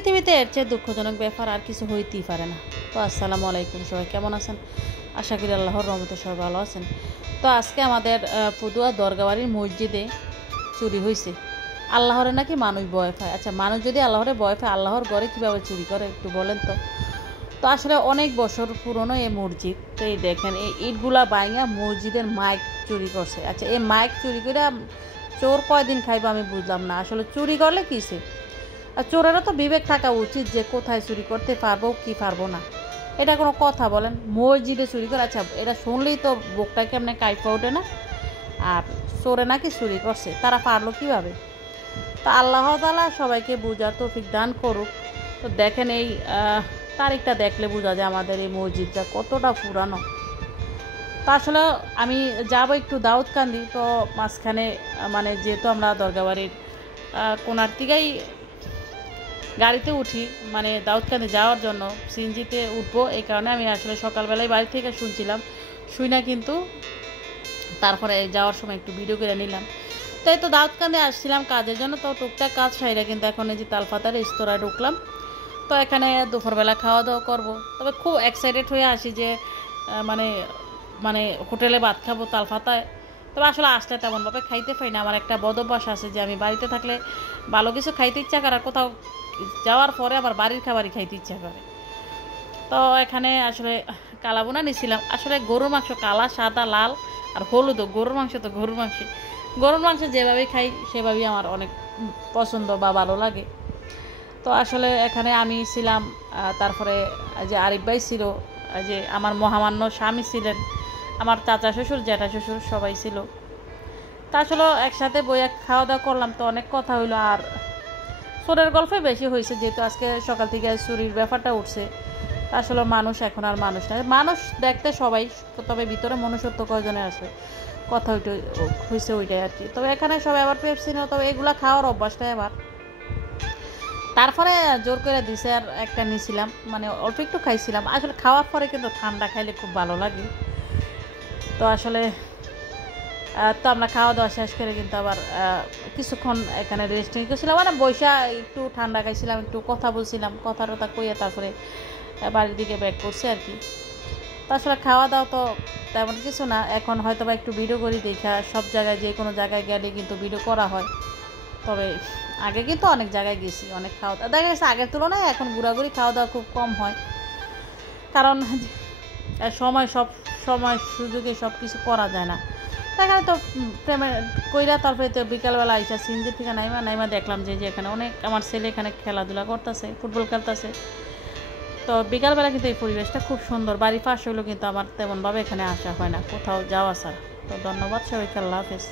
পৃথিবীতে এর চেয়ে দুঃখজনক ব্যাপার আর কিছু হইতেই পারে না। তো আসসালামু আলাইকুম, সবাই কেমন আছেন? আশা করি আল্লাহর রহমতে সবাই ভালো আছেন। তো আজকে আমাদের পদুয়া দরগাবাড়ির মসজিদে চুরি হয়েছে। আল্লাহরে নাকি মানুষ ভয় পায়। আচ্ছা, মানুষ যদি আল্লাহরে ভয় পায়, আল্লাহর ঘরে কীভাবে চুরি করে একটু বলেন তো। তো আসলে অনেক বছর পুরনো এই মসজিদ। তো এই দেখেন, এই ইটগুলা বাইঙা মসজিদের মাইক চুরি করছে। আচ্ছা, এই মাইক চুরি করে চোর কয়দিন খাইব আমি বুঝলাম না। আসলে চুরি করলে কিসে, আর চোরেরও তো বিবেক থাকা উচিত যে কোথায় চুরি করতে পারবো কি পারবো না। এটা কোনো কথা বলেন? মসজিদে চুরি করে? আচ্ছা, এটা শুনলেই তো বুকটা কেমনে কাইপা ওঠে না। আর চোরে নাকি চুরি করছে, তারা পারলো কীভাবে? তো আল্লাহ তাআলা সবাইকে বুঝার তৌফিক দান করুক। তো দেখেন, এই তারিখটা দেখলে বোঝা যায় আমাদের এই মসজিদটা কতটা পুরানো। তো আসলে আমি যাবো একটু দাউদকান্দি। তো মাঝখানে মানে যেহেতু আমরা দরগাবাড়ির কোনার দিকেই গাড়িতে উঠি, মানে দাউদকান্দি যাওয়ার জন্য সিএনজিতে উঠবো, এই কারণে আমি আসলে সকালবেলায় বাড়ি থেকে শুই না, কিন্তু তারপরে যাওয়ার সময় একটু ভিডিও করে নিলাম। তাই তো দাউদকান্দি আসছিলাম কাজের জন্য। তো টুকটাক কাজ সাইরা কিন্তু এখন এই যে তালপাতার রেস্তোরাঁয় ঢুকলাম। তো এখানে দুপুরবেলা খাওয়া দাওয়া করবো। তবে খুব এক্সাইটেড হয়ে আসি যে মানে মানে হোটেলে ভাত খাবো তালপাতায়। তবে আসলে আসলে তেমনভাবে খাইতে পারি না। আমার একটা বদ অভ্যাস আছে যে আমি বাড়িতে থাকলে ভালো কিছু খাইতে ইচ্ছা করে, আর কোথাও যাওয়ার পরে আবার বাড়ির খাবারই খাইতে ইচ্ছা করে। তো এখানে আসলে কালাবোনা নিয়েছিলাম। আসলে গরুর মাংস কালা, সাদা, লাল আর হলুদও। গরুর মাংস তো গরুর মাংস যেভাবেই খাই সেভাবেই আমার অনেক পছন্দ বা ভালো লাগে। তো আসলে এখানে আমি ছিলাম, তারপরে যে আরিফ ভাই ছিল, যে আমার মহামান্য স্বামী ছিলেন, আমার চাচা শ্বশুর, জ্যাঠা শ্বশুর সবাই ছিল। তা আসলে একসাথে বইয়া খাওয়া দাওয়া করলাম। তো অনেক কথা হইলো, আর চোরের গল্পই বেশি হয়েছে যেহেতু আজকে সকাল থেকে চুরির ব্যাপারটা উঠছে। আসলে মানুষ এখন আর মানুষ না, মানুষ দেখতে সবাই, তবে ভিতরে মনুষ্যত্ব কয়জনে আছে, কথা হয়েছে ওইটাই আর কি। তবে এখানে সবাই আবার পেপসি না, তবে এগুলা খাওয়ার অভ্যাসটাই আবার। তারপরে জোর করে দিছে আর একটা নিয়েছিলাম, মানে অল্প একটু খাইছিলাম। আসলে খাওয়ার পরে কিন্তু ঠান্ডা খাইলে খুব ভালো লাগে। তো আসলে তো আমরা খাওয়া দাওয়া শেষ করে কিন্তু আবার কিছুক্ষণ এখানে রেস্ট নিয়েছিলাম, মানে বৈশা একটু ঠান্ডা খাইছিলাম, একটু কথা বলছিলাম, কথা টথা কইয়া তারপরে বাড়ির দিকে ব্যাক করছি আর কি। তো আসলে খাওয়া দাওয়া তো তেমন কিছু না, এখন হয়তো বা একটু ভিডিও করি দেখা। সব জায়গায় যে কোনো জায়গায় গেলে কিন্তু ভিডিও করা হয়। তবে আগে কিন্তু অনেক জায়গায় গেছি, অনেক খাওয়া দাওয়া দেখা গেছে আগের তুলনায় এখন ঘোরাঘুরি খাওয়া দাওয়া খুব কম হয়, কারণ সব সময় সুযোগে সব কিছু করা যায় না। এখানে তো পেমেন্ট কইরা তারপরে তো বিকালবেলা আইসা সিনজি থেকে নাইমা দেখলাম যে এখানে অনেক আমার ছেলে এখানে খেলাধুলা করতেছে, ফুটবল খেলতেছে। তো বিকালবেলা কিন্তু এই পরিবেশটা খুব সুন্দর। বাড়ির পাশ হইলেও কিন্তু আমার তেমনভাবে এখানে আসা হয় না কোথাও যাওয়া ছাড়া। তো ধন্যবাদ সবাইকে, আল্লাহ হাফেজ।